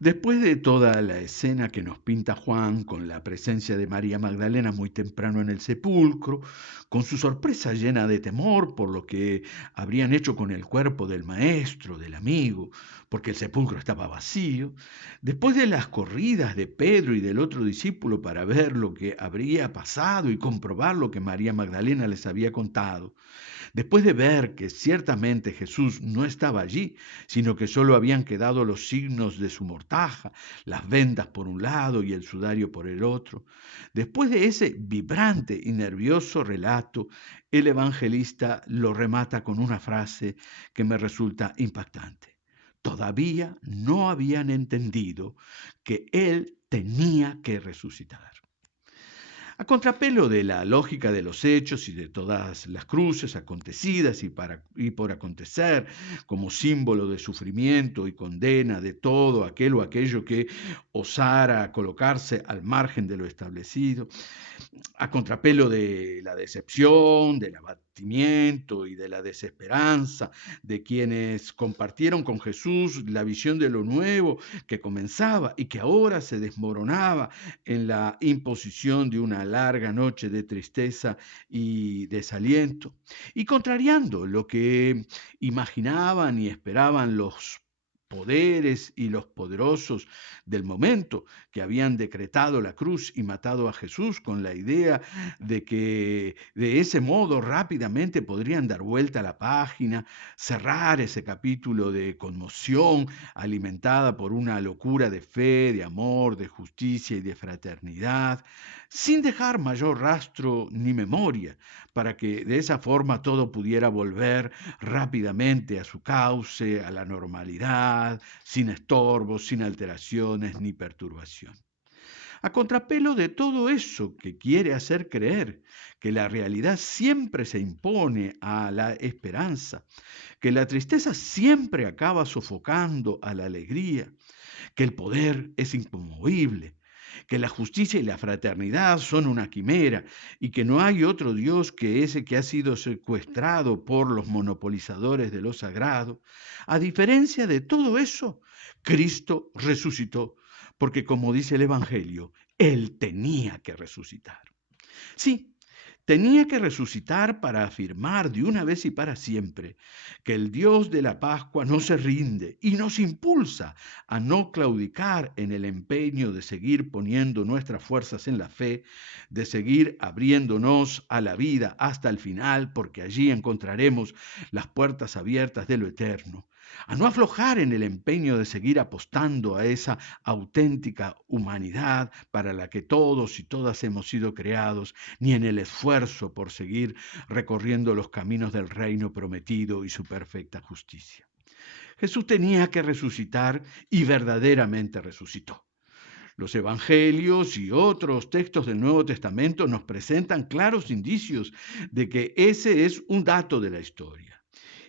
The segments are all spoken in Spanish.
Después de toda la escena que nos pinta Juan, con la presencia de María Magdalena muy temprano en el sepulcro, con su sorpresa llena de temor por lo que habrían hecho con el cuerpo del maestro, del amigo, porque el sepulcro estaba vacío, después de las corridas de Pedro y del otro discípulo para ver lo que habría pasado y comprobar lo que María Magdalena les había contado, después de ver que ciertamente Jesús no estaba allí, sino que solo habían quedado los signos de su mortaja, las vendas por un lado y el sudario por el otro, después de ese vibrante y nervioso relato, el evangelista lo remata con una frase que me resulta impactante. Todavía no habían entendido que Él tenía que resucitar. A contrapelo de la lógica de los hechos y de todas las cruces acontecidas y por acontecer, como símbolo de sufrimiento y condena de todo aquel o aquello que osara colocarse al margen de lo establecido, a contrapelo de la decepción, del abatimiento y de la desesperanza de quienes compartieron con Jesús la visión de lo nuevo que comenzaba y que ahora se desmoronaba en la imposición de una larga noche de tristeza y desaliento, y contrariando lo que imaginaban y esperaban los poderes y los poderosos del momento que habían decretado la cruz y matado a Jesús con la idea de que de ese modo rápidamente podrían dar vuelta a la página, cerrar ese capítulo de conmoción alimentada por una locura de fe, de amor, de justicia y de fraternidad, sin dejar mayor rastro ni memoria, para que de esa forma todo pudiera volver rápidamente a su cauce, a la normalidad, sin estorbos, sin alteraciones ni perturbación. A contrapelo de todo eso que quiere hacer creer que la realidad siempre se impone a la esperanza, que la tristeza siempre acaba sofocando a la alegría, que el poder es inconmovible, que la justicia y la fraternidad son una quimera y que no hay otro Dios que ese que ha sido secuestrado por los monopolizadores de lo sagrado. A diferencia de todo eso, Cristo resucitó, porque como dice el Evangelio, Él tenía que resucitar. Sí, tenía que resucitar para afirmar de una vez y para siempre que el Dios de la Pascua no se rinde y nos impulsa a no claudicar en el empeño de seguir poniendo nuestras fuerzas en la fe, de seguir abriéndonos a la vida hasta el final, porque allí encontraremos las puertas abiertas de lo eterno, a no aflojar en el empeño de seguir apostando a esa auténtica humanidad para la que todos y todas hemos sido creados, ni en el esfuerzo por seguir recorriendo los caminos del reino prometido y su perfecta justicia. Jesús tenía que resucitar y verdaderamente resucitó. Los evangelios y otros textos del Nuevo Testamento nos presentan claros indicios de que ese es un dato de la historia.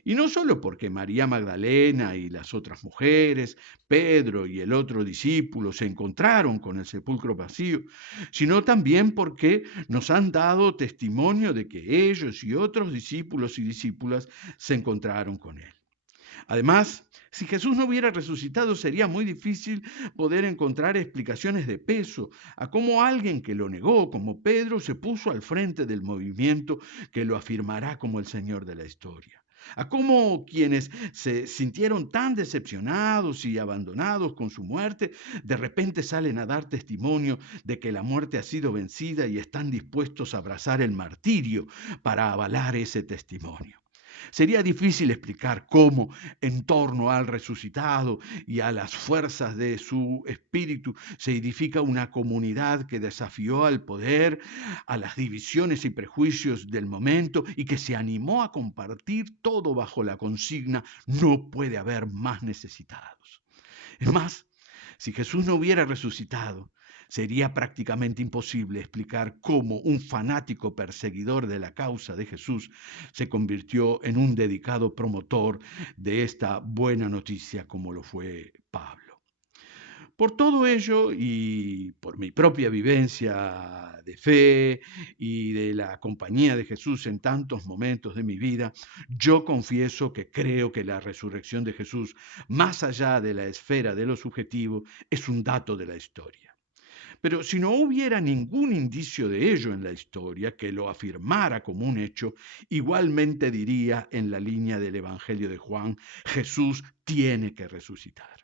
Y no solo porque María Magdalena y las otras mujeres, Pedro y el otro discípulo se encontraron con el sepulcro vacío, sino también porque nos han dado testimonio de que ellos y otros discípulos y discípulas se encontraron con él. Además, si Jesús no hubiera resucitado, sería muy difícil poder encontrar explicaciones de peso a cómo alguien que lo negó, como Pedro, se puso al frente del movimiento que lo afirmará como el Señor de la historia. A cómo quienes se sintieron tan decepcionados y abandonados con su muerte, de repente salen a dar testimonio de que la muerte ha sido vencida y están dispuestos a abrazar el martirio para avalar ese testimonio. Sería difícil explicar cómo, en torno al resucitado y a las fuerzas de su espíritu, se edifica una comunidad que desafió al poder, a las divisiones y prejuicios del momento y que se animó a compartir todo bajo la consigna: no puede haber más necesitados. Es más, si Jesús no hubiera resucitado, sería prácticamente imposible explicar cómo un fanático perseguidor de la causa de Jesús se convirtió en un dedicado promotor de esta buena noticia como lo fue Pablo. Por todo ello y por mi propia vivencia de fe y de la compañía de Jesús en tantos momentos de mi vida, yo confieso que creo que la resurrección de Jesús, más allá de la esfera de lo subjetivo, es un dato de la historia. Pero si no hubiera ningún indicio de ello en la historia que lo afirmara como un hecho, igualmente diría en la línea del Evangelio de Juan, Jesús tiene que resucitar.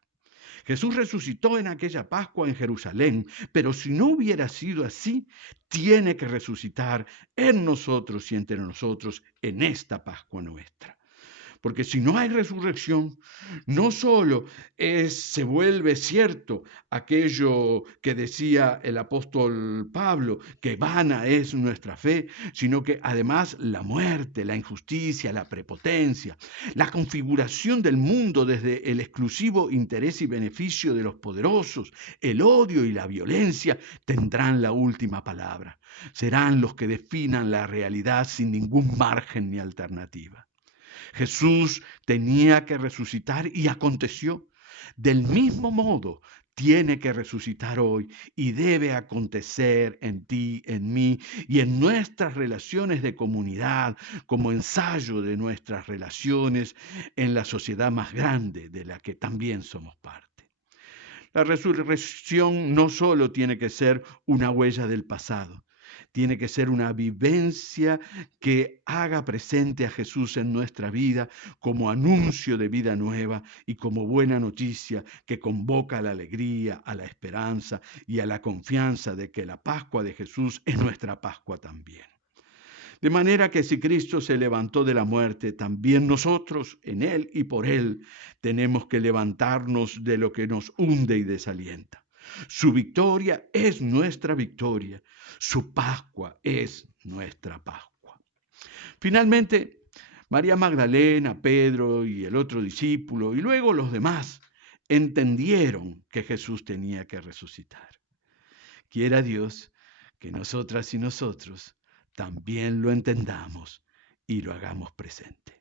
Jesús resucitó en aquella Pascua en Jerusalén, pero si no hubiera sido así, tiene que resucitar en nosotros y entre nosotros en esta Pascua nuestra. Porque si no hay resurrección, no solo se vuelve cierto aquello que decía el apóstol Pablo, que vana es nuestra fe, sino que además la muerte, la injusticia, la prepotencia, la configuración del mundo desde el exclusivo interés y beneficio de los poderosos, el odio y la violencia tendrán la última palabra. Serán los que definan la realidad sin ningún margen ni alternativa. Jesús tenía que resucitar y aconteció. Del mismo modo, tiene que resucitar hoy y debe acontecer en ti, en mí y en nuestras relaciones de comunidad como ensayo de nuestras relaciones en la sociedad más grande de la que también somos parte. La resurrección no solo tiene que ser una huella del pasado, tiene que ser una vivencia que haga presente a Jesús en nuestra vida como anuncio de vida nueva y como buena noticia que convoca a la alegría, a la esperanza y a la confianza de que la Pascua de Jesús es nuestra Pascua también. De manera que si Cristo se levantó de la muerte, también nosotros, en Él y por Él, tenemos que levantarnos de lo que nos hunde y desalienta. Su victoria es nuestra victoria. Su Pascua es nuestra Pascua. Finalmente, María Magdalena, Pedro y el otro discípulo, y luego los demás, entendieron que Jesús tenía que resucitar. Quiera Dios que nosotras y nosotros también lo entendamos y lo hagamos presente.